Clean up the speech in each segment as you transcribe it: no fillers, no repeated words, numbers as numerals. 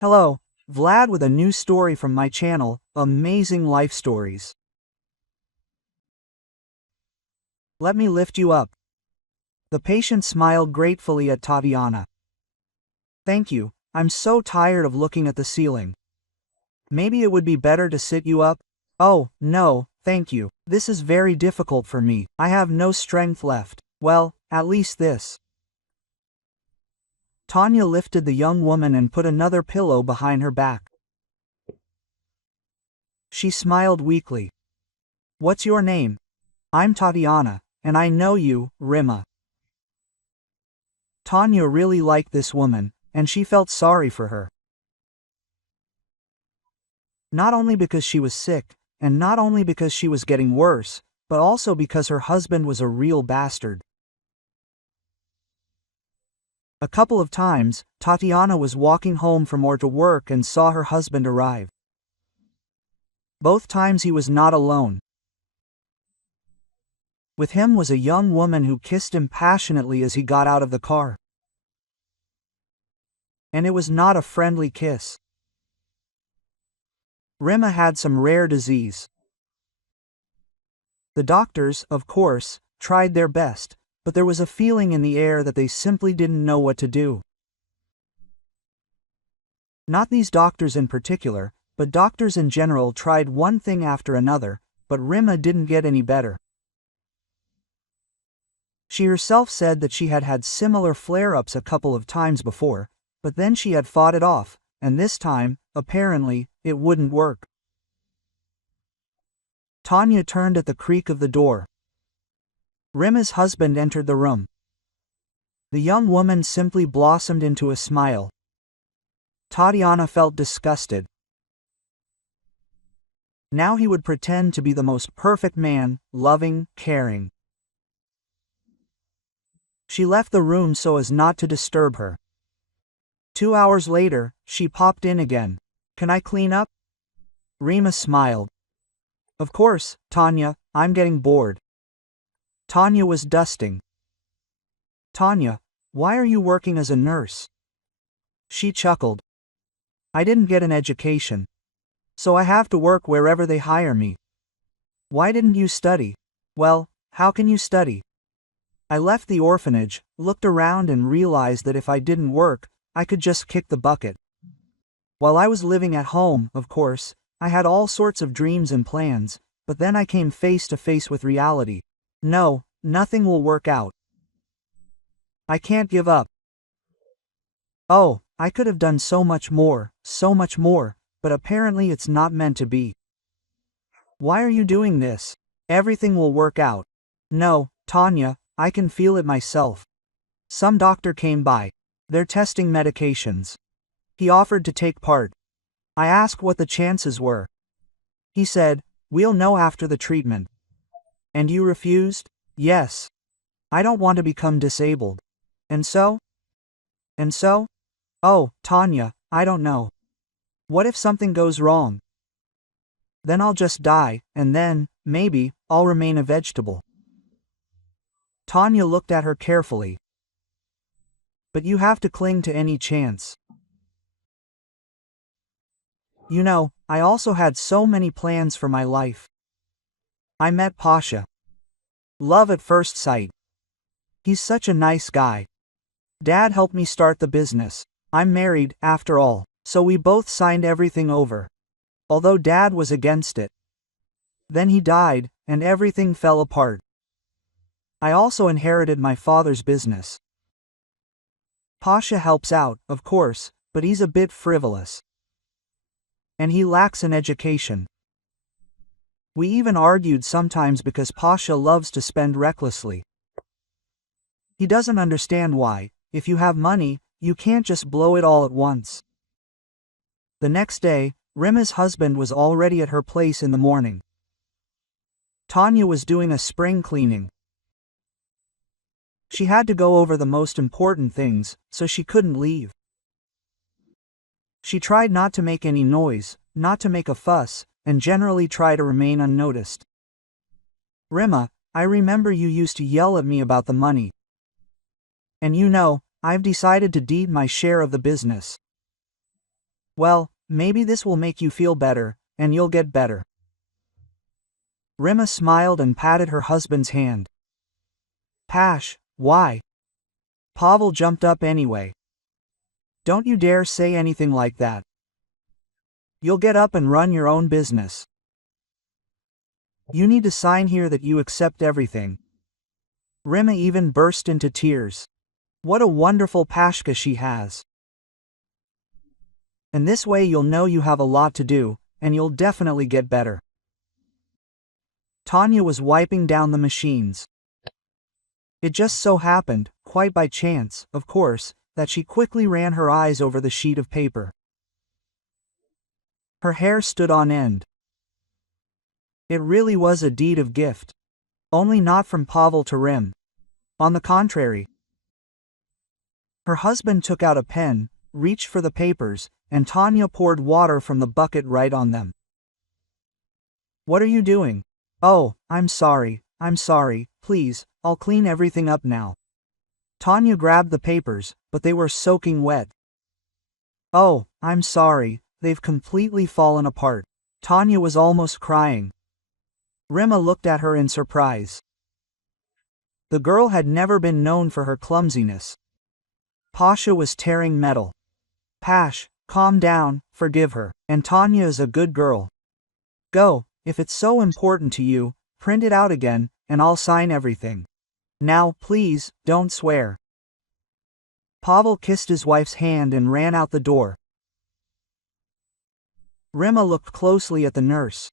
Hello, Vlad with a new story from my channel, Amazing Life Stories. Let me lift you up. The patient smiled gratefully at Tatiana. Thank you, I'm so tired of looking at the ceiling. Maybe it would be better to sit you up? Oh, no, thank you. This is very difficult for me. I have no strength left. Well, at least this. Tanya lifted the young woman and put another pillow behind her back. She smiled weakly. What's your name? I'm Tatiana, and I know you, Rima. Tanya really liked this woman, and she felt sorry for her. Not only because she was sick, and not only because she was getting worse, but also because her husband was a real bastard. A couple of times, Tatiana was walking home from work and saw her husband arrive. Both times he was not alone. With him was a young woman who kissed him passionately as he got out of the car. And it was not a friendly kiss. Rima had some rare disease. The doctors, of course, tried their best, but there was a feeling in the air that they simply didn't know what to do. Not these doctors in particular, but doctors in general tried one thing after another, but Rima didn't get any better. She herself said that she had had similar flare-ups a couple of times before, but then she had fought it off, and this time, apparently, it wouldn't work. Tanya turned at the creak of the door. Rima's husband entered the room. The young woman simply blossomed into a smile. Tatiana felt disgusted. Now he would pretend to be the most perfect man, loving, caring. She left the room so as not to disturb her. 2 hours later, she popped in again. Can I clean up? Rima smiled. Of course, Tanya, I'm getting bored. Tanya was dusting. Tanya, why are you working as a nurse? She chuckled. I didn't get an education. So I have to work wherever they hire me. Why didn't you study? Well, how can you study? I left the orphanage, looked around and realized that if I didn't work, I could just kick the bucket. While I was living at home, of course, I had all sorts of dreams and plans, but then I came face to face with reality. No, nothing will work out. I can't give up. Oh, I could have done so much more, but apparently it's not meant to be. Why are you doing this? Everything will work out. No, Tanya, I can feel it myself. Some doctor came by. They're testing medications. He offered to take part. I asked what the chances were. He said, we'll know after the treatment. And you refused? Yes. I don't want to become disabled. And so? Oh, Tanya, I don't know. What if something goes wrong? Then I'll just die, and then, maybe, I'll remain a vegetable. Tanya looked at her carefully. But you have to cling to any chance. You know, I also had so many plans for my life. I met Pasha. Love at first sight. He's such a nice guy. Dad helped me start the business. I'm married, after all, so we both signed everything over. Although Dad was against it. Then he died, and everything fell apart. I also inherited my father's business. Pasha helps out, of course, but he's a bit frivolous. And he lacks an education. We even argued sometimes because Pasha loves to spend recklessly. He doesn't understand why, if you have money, you can't just blow it all at once. The next day, Rima's husband was already at her place in the morning. Tanya was doing a spring cleaning. She had to go over the most important things, so she couldn't leave. She tried not to make any noise, not to make a fuss, and generally try to remain unnoticed. Rima, I remember you used to yell at me about the money. And you know, I've decided to deed my share of the business. Well, maybe this will make you feel better, and you'll get better. Rima smiled and patted her husband's hand. Pash, why? Pavel jumped up anyway. Don't you dare say anything like that. You'll get up and run your own business. You need to sign here that you accept everything. Rima even burst into tears. What a wonderful Pashka she has. And this way you'll know you have a lot to do, and you'll definitely get better. Tanya was wiping down the machines. It just so happened, quite by chance, of course, that she quickly ran her eyes over the sheet of paper. Her hair stood on end. It really was a deed of gift. Only not from Pavel to Rim. On the contrary. Her husband took out a pen, reached for the papers, and Tanya poured water from the bucket right on them. What are you doing? Oh, I'm sorry, please, I'll clean everything up now. Tanya grabbed the papers, but they were soaking wet. Oh, I'm sorry, they've completely fallen apart. Tanya was almost crying. Rima looked at her in surprise. The girl had never been known for her clumsiness. Pasha was tearing metal. Pash, calm down, forgive her, and Tanya is a good girl. Go, if it's so important to you, print it out again, and I'll sign everything. Now, please, don't swear. Pavel kissed his wife's hand and ran out the door. Rima looked closely at the nurse.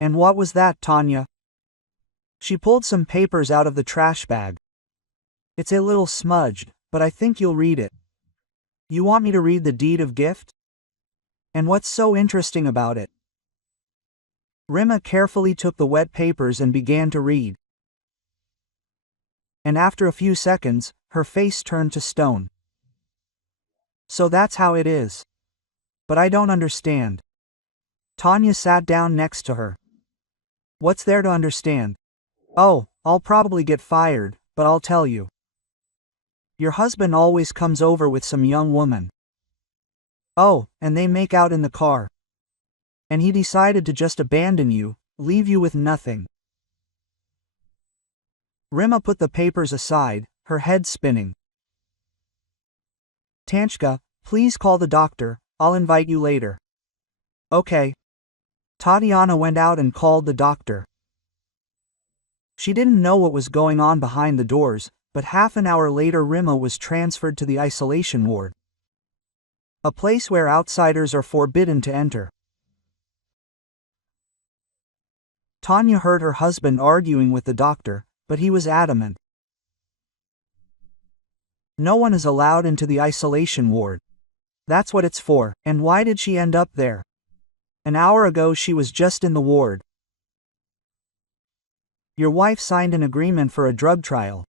And what was that, Tanya? She pulled some papers out of the trash bag. It's a little smudged, but I think you'll read it. You want me to read the deed of gift? And what's so interesting about it? Rima carefully took the wet papers and began to read. And after a few seconds, her face turned to stone. So that's how it is. But I don't understand. Tanya sat down next to her. What's there to understand? Oh, I'll probably get fired, but I'll tell you. Your husband always comes over with some young woman. Oh, and they make out in the car. And he decided to just abandon you, leave you with nothing. Rima put the papers aside, her head spinning. Tanchka, please call the doctor, I'll invite you later. Okay. Tatiana went out and called the doctor. She didn't know what was going on behind the doors, but half an hour later Rima was transferred to the isolation ward. A place where outsiders are forbidden to enter. Tanya heard her husband arguing with the doctor, but he was adamant. No one is allowed into the isolation ward. That's what it's for. And why did she end up there? An hour ago she was just in the ward. Your wife signed an agreement for a drug trial.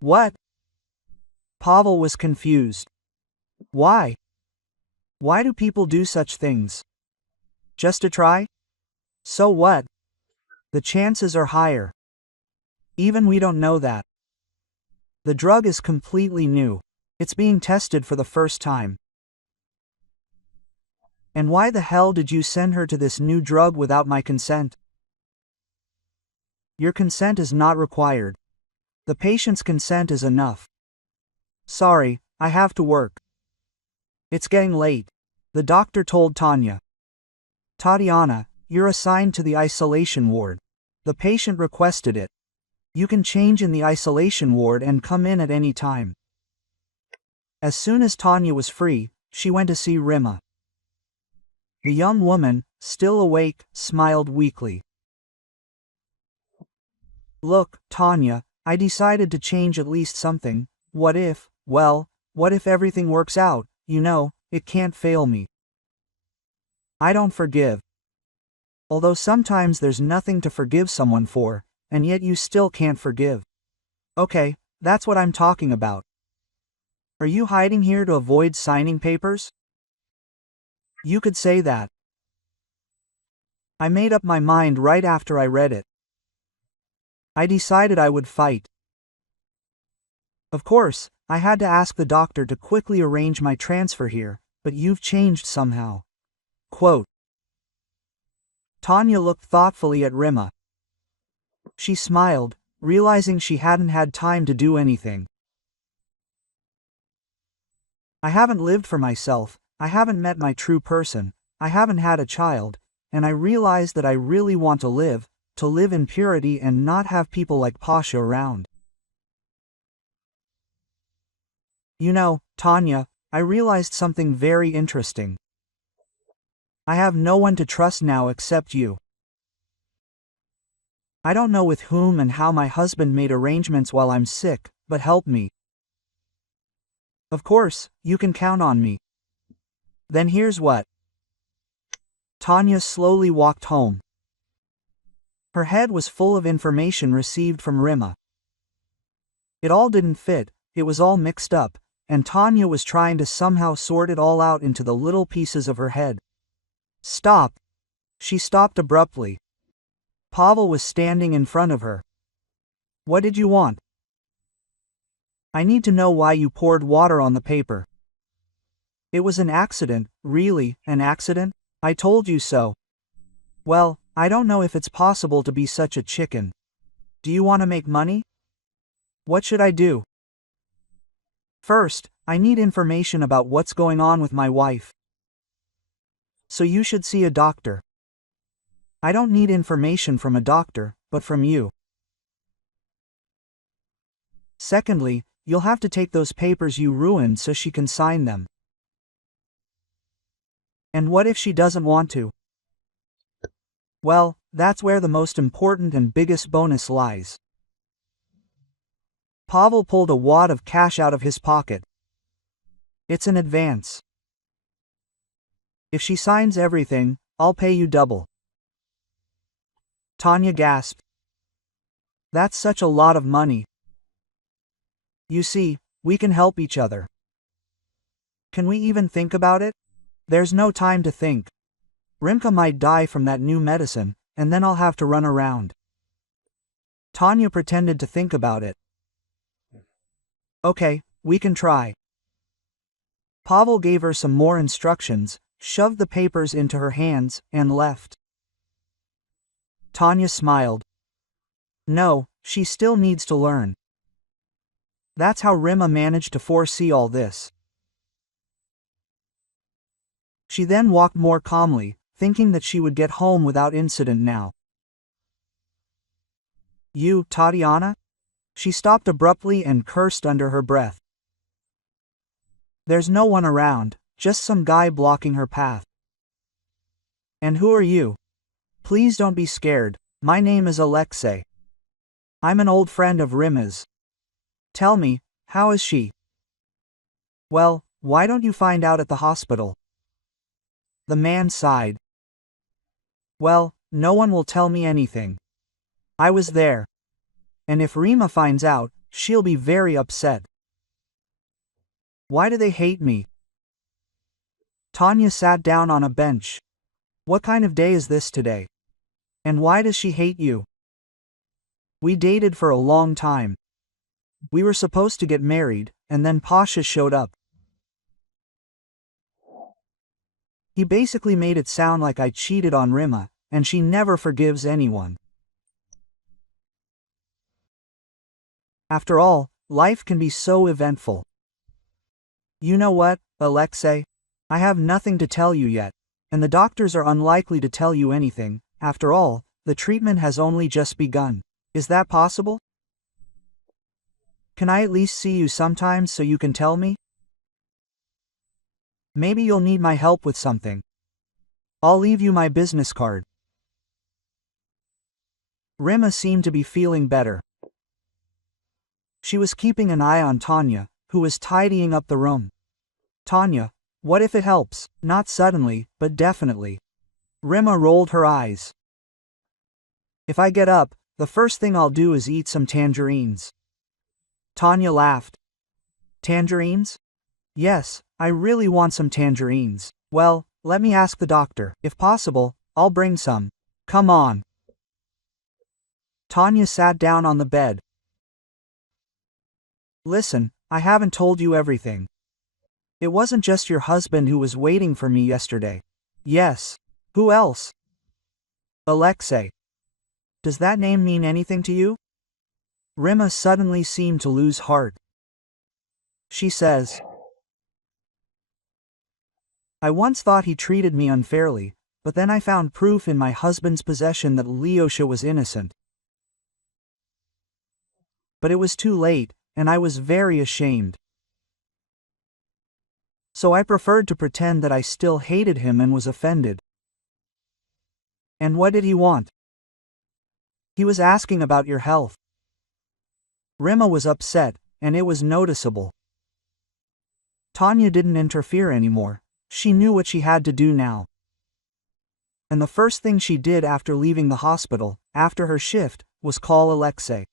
What? Pavel was confused. Why? Why do people do such things? Just to try? So what? The chances are higher. Even we don't know that. The drug is completely new. It's being tested for the first time. And why the hell did you send her to this new drug without my consent? Your consent is not required. The patient's consent is enough. Sorry, I have to work. It's getting late. The doctor told Tanya. Tatiana, you're assigned to the isolation ward. The patient requested it. You can change in the isolation ward and come in at any time. As soon as Tanya was free, she went to see Rima. The young woman, still awake, smiled weakly. Look, Tanya, I decided to change at least something. What if everything works out, you know, it can't fail me. I don't forgive. Although sometimes there's nothing to forgive someone for, and yet you still can't forgive. Okay, that's what I'm talking about. Are you hiding here to avoid signing papers? You could say that. I made up my mind right after I read it. I decided I would fight. Of course, I had to ask the doctor to quickly arrange my transfer here, but you've changed somehow. Quote. Tanya looked thoughtfully at Rima. She smiled, realizing she hadn't had time to do anything. I haven't lived for myself, I haven't met my true person, I haven't had a child, and I realize that I really want to live in purity and not have people like Pasha around. You know, Tanya, I realized something very interesting. I have no one to trust now except you. I don't know with whom and how my husband made arrangements while I'm sick, but help me. Of course, you can count on me. Then here's what. Tanya slowly walked home. Her head was full of information received from Rima. It all didn't fit, it was all mixed up, and Tanya was trying to somehow sort it all out into the little pieces of her head. Stop! She stopped abruptly. Pavel was standing in front of her. What did you want? I need to know why you poured water on the paper. It was an accident, really, an accident? I told you so. Well, I don't know if it's possible to be such a chicken. Do you want to make money? What should I do? First, I need information about what's going on with my wife. So you should see a doctor. I don't need information from a doctor, but from you. Secondly, you'll have to take those papers you ruined so she can sign them. And what if she doesn't want to? Well, that's where the most important and biggest bonus lies. Pavel pulled a wad of cash out of his pocket. It's an advance. If she signs everything, I'll pay you double. Tanya gasped. That's such a lot of money. You see, we can help each other. Can we even think about it? There's no time to think. Rimka might die from that new medicine, and then I'll have to run around. Tanya pretended to think about it. Okay, we can try. Pavel gave her some more instructions, shoved the papers into her hands, and left. Tanya smiled. No, she still needs to learn. That's how Rima managed to foresee all this. She then walked more calmly, thinking that she would get home without incident now. You, Tatiana? She stopped abruptly and cursed under her breath. There's no one around, just some guy blocking her path. And who are you? Please don't be scared, my name is Alexei. I'm an old friend of Rima's. Tell me, how is she? Well, why don't you find out at the hospital? The man sighed. Well, no one will tell me anything. I was there. And if Rima finds out, she'll be very upset. Why do they hate me? Tanya sat down on a bench. What kind of day is this today? And why does she hate you? We dated for a long time. We were supposed to get married, and then Pasha showed up. He basically made it sound like I cheated on Rima, and she never forgives anyone. After all, life can be so eventful. You know what, Alexei? I have nothing to tell you yet, and the doctors are unlikely to tell you anything. After all, the treatment has only just begun. Is that possible? Can I at least see you sometimes so you can tell me? Maybe you'll need my help with something. I'll leave you my business card. Rima seemed to be feeling better. She was keeping an eye on Tanya, who was tidying up the room. Tanya, what if it helps? Not suddenly, but definitely. Rima rolled her eyes. If I get up, the first thing I'll do is eat some tangerines. Tanya laughed. Tangerines? Yes, I really want some tangerines. Well, let me ask the doctor. If possible, I'll bring some. Come on. Tanya sat down on the bed. Listen, I haven't told you everything. It wasn't just your husband who was waiting for me yesterday. Yes. Who else? Alexei. Does that name mean anything to you? Rima suddenly seemed to lose heart. She says, I once thought he treated me unfairly, but then I found proof in my husband's possession that Lyosha was innocent. But it was too late, and I was very ashamed. So I preferred to pretend that I still hated him and was offended. And what did he want? He was asking about your health. Rima was upset, and it was noticeable. Tanya didn't interfere anymore. She knew what she had to do now. And the first thing she did after leaving the hospital, after her shift, was call Alexei.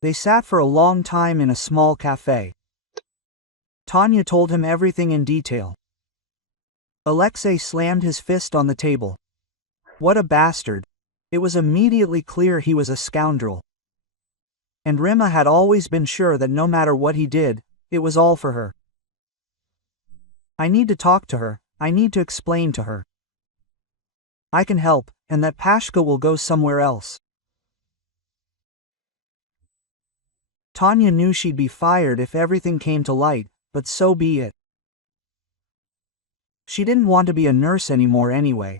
They sat for a long time in a small cafe. Tanya told him everything in detail. Alexei slammed his fist on the table. What a bastard. It was immediately clear he was a scoundrel. And Rima had always been sure that no matter what he did, it was all for her. I need to talk to her, I need to explain to her. I can help, and that Pashka will go somewhere else. Tanya knew she'd be fired if everything came to light, but so be it. She didn't want to be a nurse anymore anyway.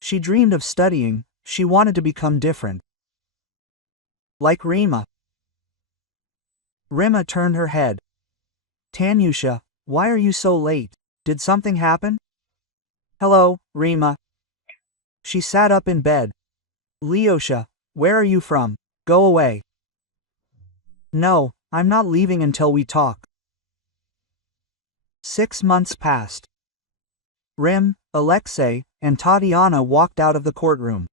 She dreamed of studying, she wanted to become different. Like Rima. Rima turned her head. Tanyusha, why are you so late? Did something happen? Hello, Rima. She sat up in bed. Lyosha, where are you from? Go away. No, I'm not leaving until we talk. 6 months passed. Rim, Alexei, and Tatiana walked out of the courtroom.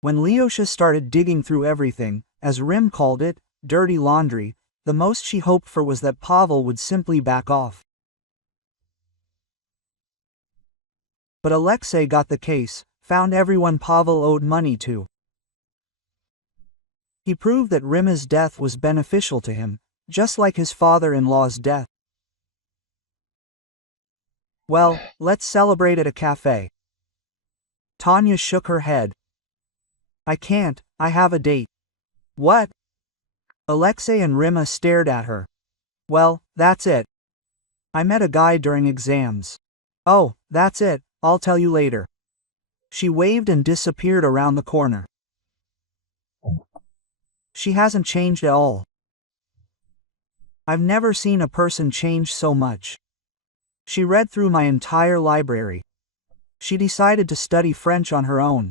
When Lyosha started digging through everything, as Rim called it, dirty laundry, the most she hoped for was that Pavel would simply back off. But Alexei got the case, found everyone Pavel owed money to. He proved that Rima's death was beneficial to him, just like his father-in-law's death. Well, let's celebrate at a cafe. Tanya shook her head. I can't, I have a date. What? Alexei and Rima stared at her. Well, that's it. I met a guy during exams. Oh, that's it, I'll tell you later. She waved and disappeared around the corner. She hasn't changed at all. I've never seen a person change so much. She read through my entire library. She decided to study French on her own.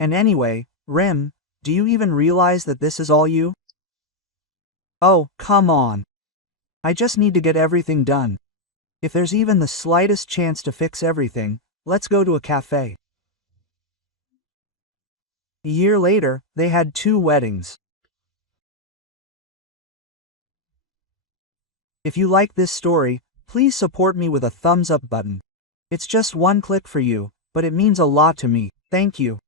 And anyway, Rim, do you even realize that this is all you? Oh, come on. I just need to get everything done. If there's even the slightest chance to fix everything, let's go to a cafe. A year later, they had 2 weddings. If you like this story, please support me with a thumbs up button. It's just one click for you, but it means a lot to me. Thank you.